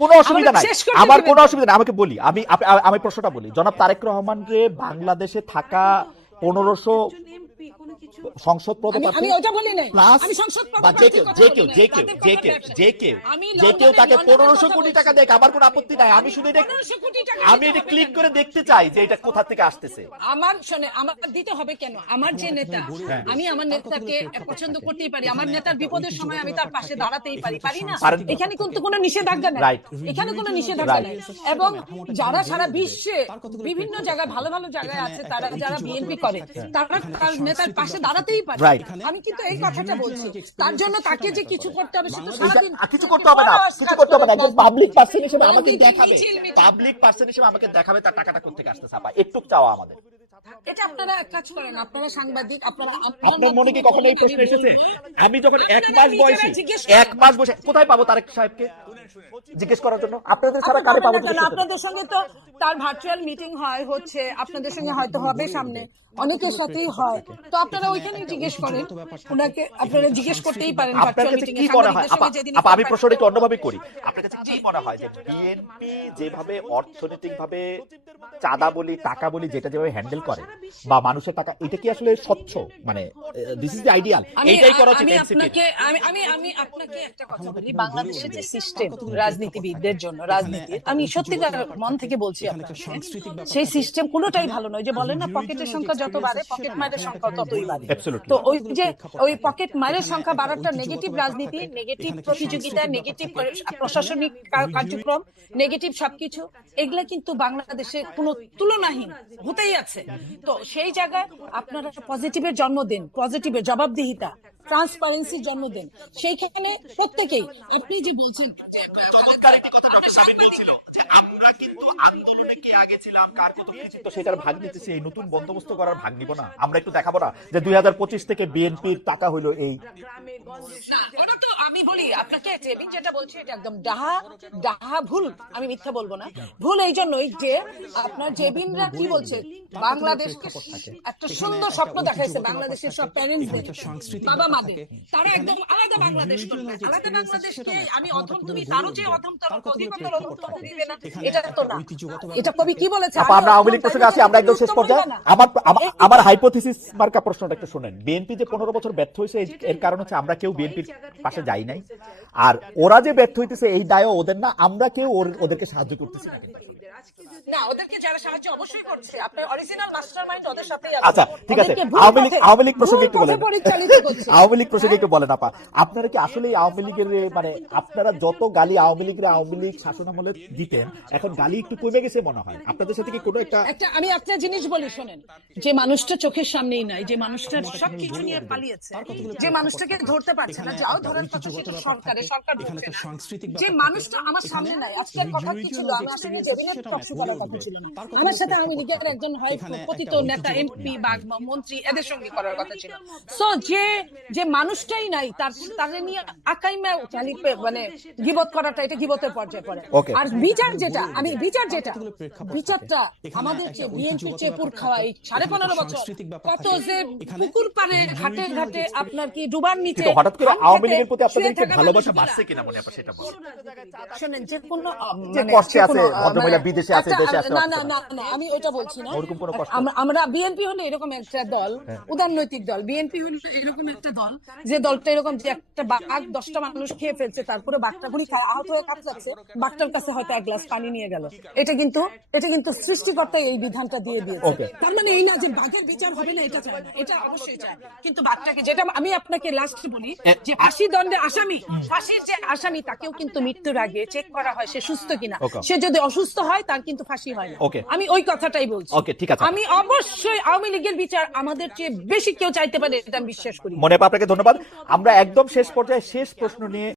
কোনো অসুবিধা নাই। আমার কোন অসুবিধা নাই। আমাকে বলি আমি আমি প্রশ্নটা বলি। জনাব তারেক রহমান রে বাংলাদেশে থাকা পনেরোশো সংসদ আমি আমি ওটা বলি নাই প্লাস আমি সংসদ যে কেউ যে কেউ যে কেউ যে কেউ যে কেউ যে কেউ তাকে পনেরোশো কোটি টাকা দেখ আমার কোনো আপত্তি নাই। আমি শুধু এটা 1500 কোটি টাকা আমি এটা ক্লিক করে দেখতে চাই যে এটা কোথা থেকে আসতেছে। আমার শোনে আমার দিতে হবে কেন? আমার যে নেতা হ্যাঁ। আমি আমার নেতাকে পছন্দ করতেই পারি। আমার নেতার বিপদের সময় আমি তার পাশে দাঁড়াতেই পারি পারি না? এখানে কিন্তু কোনো নিষেধাজ্ঞা নেই. এখানে কোনো নিষেধাজ্ঞা. নেই। এবং যারা সারা বিশ্বে বিভিন্ন জায়গায় ভালো ভালো জায়গায় আছে তারা যারা বিএনপি করে তারা তার নেতার পাশে দাঁড়াতেই পারে। আমি কিন্তু এই কথাটা বলছি। তার জন্য তাকে যে কিছু করতে হবে সেটা সারাদিন আর কিছু করতে হবে না। কিছু করতে হবে না। একজন পাবলিক পার্সন হিসেবে আমাকে দেখাবে। পাবলিক পার্সন হিসেবে আমাকে দেখাবে তার টাকাটা কোথেকে আসতেছে আপা। একটু চাওয়া আমাদের। এটা আপনারা এক কাজ করেন আপনারা সাংবাদিক আপনারা আপনার মনে কি কখনো এই প্রশ্ন এসেছে? আমি যখন এক মাস বয়সী এক মাস বসে কোথায় পাবো তারেক সাহেবকে জিজ্ঞেস করার জন্য? আপনাদের ছাড়া কারে পাবো আপনাদের সঙ্গে তো তার ভার্চুয়াল মিটিং হয় হচ্ছে আপনাদের সঙ্গে হয়তো হবে সামনে। অনেকের সাথেই হয়। তো আপনারা ওইখানে জিজ্ঞেস করেন ওনাকে আপনারা জিজ্ঞেস করতেই পারেন আপনার কাছে কি মনে হয়? আপা আমি প্রশ্নটা একটু অন্যভাবে করি। আপনার কাছে কি মনে হয় যে বিএনপি যেভাবে অর্থনৈতিক ভাবে চাঁদা বলি টাকা বলি যেটা যেভাবে হ্যান্ডেল করে বা মানুষের টাকা এটা কি আসলে স্বচ্ছ? মানে দিস ইজ দ্য আইডিয়াল আমি এইটাই করা উচিত আমি আপনাকে আমি আমি আমি আপনাকে একটা কথা বলি। বাংলাদেশের যে সিস্টেম রাজনীতিবিদদের জন্য রাজনীতির আমি সত্যিকার মন থেকে বলছি আপনাকে। সেই সিস্টেম কোনোটাই ভালো নয় যে বলেন না পকেটের সংখ্যা যত বাড়ে পকেট মারের সংখ্যা ততই বাড়ে. তো ওই যে ওই পকেট মারের সংখ্যা বাড়াটা নেগেটিভ রাজনীতি নেগেটিভ প্রতিযোগিতা নেগেটিভ প্রশাসনিক কার্যক্রম নেগেটিভ সবকিছু এগুলা কিন্তু বাংলাদেশে কোনো তুলনাহীন হতেই আছে। তো সেই জায়গায় আপনারা পজিটিভের জন্মদিন পজিটিভের জবাবদিহিতা ট্রান্সপারেন্সির জন্ম দেন সেইখানে প্রত্যেকেই আপনি যে বলছেন সেটার ভাগ নিতেছি এই নতুন বন্দোবস্ত করার ভাগ নিব না আমরা একটু দেখাবো না যে দুই থেকে বিএনপির টাকা হইল এই আমি বলি আপনাকে জেবিন যেটা এটা একদম ডাহা ডাহা ভুল আমি মিথ্যা বলব না ভুল এই জন্যই যে আপনার জেবিনরা কি বলছে বাংলাদেশকে একটা সুন্দর স্বপ্ন দেখাইছে বাংলাদেশের সব প্যারেন্টসদের বাবা তারা একদম আলাদা বাংলাদেশ করবে। আলাদা বাংলাদেশকে আমি অধম তুমি তারও যে অধম তর কবি দিবে না এটা তো না। এটা কবি কি বলেছে? আমরা আওয়ামী লীগ প্রসঙ্গে আছি আমরা একদম শেষ পর্যায়ে। আমার আমার- আমার হাইপোথিসিস মার্কা প্রশ্নটা একটু শুনেন। বিএনপি যে পনেরো বছর ব্যর্থ হয়েছে এর- কারণ হচ্ছে আমরা কেউ বিএনপির পাশে যাই নাই। আর ওরা যে ব্যর্থ হইতেছে এই দায়ও ওদের না। আমরা কেউ ওদেরকে সাহায্য করতেছি না। না ওদেরকে যারা সাহায্য অবশ্যই করছে। আপনার অরিজিনাল মাস্টারমাইন্ড ওদের সাথেই আচ্ছা ঠিক আছে। আওয়ামী লীগ আওয়ামী লীগ প্রসঙ্গে একটু বলেন। আওয়ামী লীগ প্রসঙ্গে একটু বলেন আপা। আপনারা কি আসলে আওয়ামী লীগের মানে আপনারা যত গালি আওয়ামী লীগের আওয়ামী লীগ শাসন আমলে দিতেন এখন গালি একটু কমে গেছে মনে হয়। আপনাদের সাথে কি কোনো একটা একটা আমি একটা জিনিস বলি শোনেন। যে মানুষটা চোখের সামনেই নাই যে মানুষটার সবকিছু নিয়ে পালিয়েছে যে মানুষটাকে ধরতে পারছে না যাও ধরার কথা সেটা সরকারে সরকার যে মানুষটা আমার সামনে নাই। আজকের কথা কি ছিল? আমি আসলে আমার সাথে আমি লীগের একজন হয় পতিত নেতা এমপি বা মন্ত্রী এদের সঙ্গে করার কথা ছিল। সো যে যে মানুষটাই নাই তার তারে নিয়ে আকাইমা চালি মানে গিবত করাটা এটা গিবতের পর্যায়ে পড়ে। আর বিচার যেটা আমি বিচার যেটা বিচারটা আমাদের চেয়ে বিএনপির চেয়ে পুর খাওয়া এই সাড়ে পনেরো বছর কত যে পুকুর পারে ঘাটে ঘাটে আপনার কি ডুবার নিচে হঠাৎ করে আওয়ামী লীগের প্রতি আপনাদের ভালোবাসা বাড়ছে কিনা মনে আপা সেটা বলেন। শোনেন যে কোনো যে কষ্টে আছে, ভদ্রমহিলা বিদেশে আছে, দেশে আসতে না না না। না আমি ওইটা বলছি না। ওরকম কোনো কষ্ট আমরা- আমরা বিএনপি হলে এরকম একটা দল হ্যাঁ। উদারনৈতিক দল বিএনপি হলে এরকম একটা দল যে দলটা এরকম যে একটা বাঘ দশটা মানুষ খেয়ে ফেলছে তারপরে বাঘটা গুলি খায় আহত হয়ে কাঁপছে বাঘটার কাছে হয়তো এক গ্লাস পানি নিয়ে গেল। এটা কিন্তু এটা কিন্তু সৃষ্টিকর্তা এই বিধানটা দিয়ে দিয়েছে। তার মানে এই না যে বাঘের বিচার হবে না এটা চায় এটা অবশ্যই চায় কিন্তু বাঘটাকে যেটা আমি আপনাকে লাস্ট বলি যে ফাঁসি দণ্ডে আসামি ফাঁসির যে আসামি তাকেও কিন্তু মৃত্যুর আগে চেক করা হয় সে সুস্থ কিনা। সে যদি অসুস্থ হয় তার কিন্তু ফাঁসি হয় না। ওকে আমি ওই কথাটাই বলছি। ওকে ঠিক আছে। আমি অবশ্যই আওয়ামী লীগের বিচার আমাদের চেয়ে বেশি কেউ চাইতে পারে এটা আমি বিশ্বাস করি। মনে আপা আপনাকে ধন্যবাদ। আমরা একদম শেষ পর্যায়ে শেষ প্রশ্ন নিয়ে